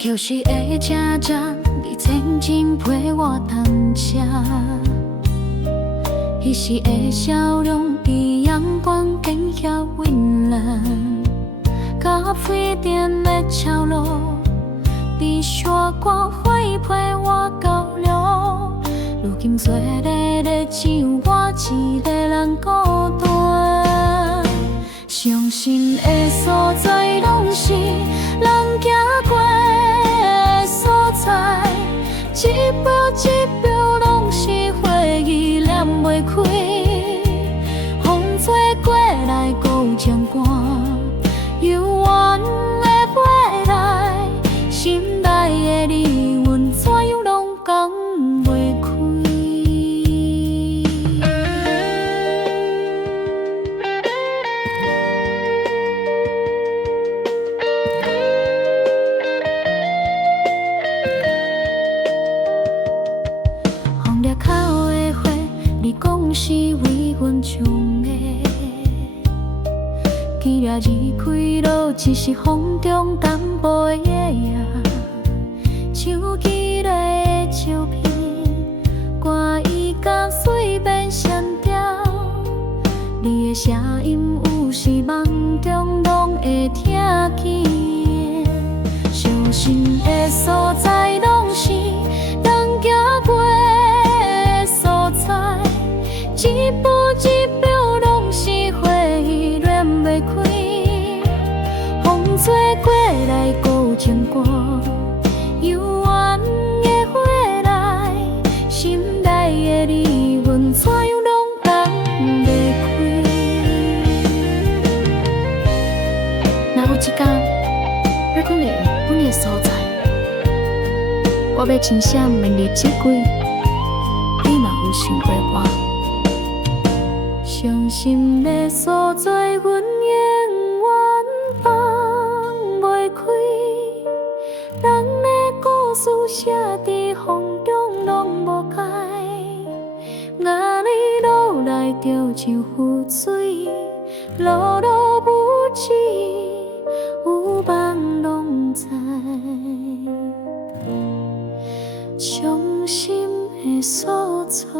旧时的车站，你曾经陪我谈车。彼时的笑容，在阳光更遐温暖。咖啡店的角落，你说过会陪我到老。如今做日的只有我一个人孤单。伤心的所在，拢是人行过的所在，一秒一秒拢是回忆念袂开。风吹过来，搁有将寒，幽怨的未来，心内的离阮怎样拢讲袂开。风掠口的花，你讲是为阮种的。记了日开落，只是风中淡薄的夜夜，手机里的照片，歌已甲随便删掉。你的声音有时梦中拢会听见。伤心的所在，拢是人行过的所在，一步一秒拢是回忆念袂开。吹过来，搁有情歌，幽怨的回来，心内的离阮怎样拢讲袂开。若有一天，你讲会阮的所在，我要亲写明日这句，你嘛有想过我？伤心的所在，阮永远放袂开。人的故事写伫风中拢无解，眼泪落来就像雨水，落落不止，有梦拢知。伤心的所在。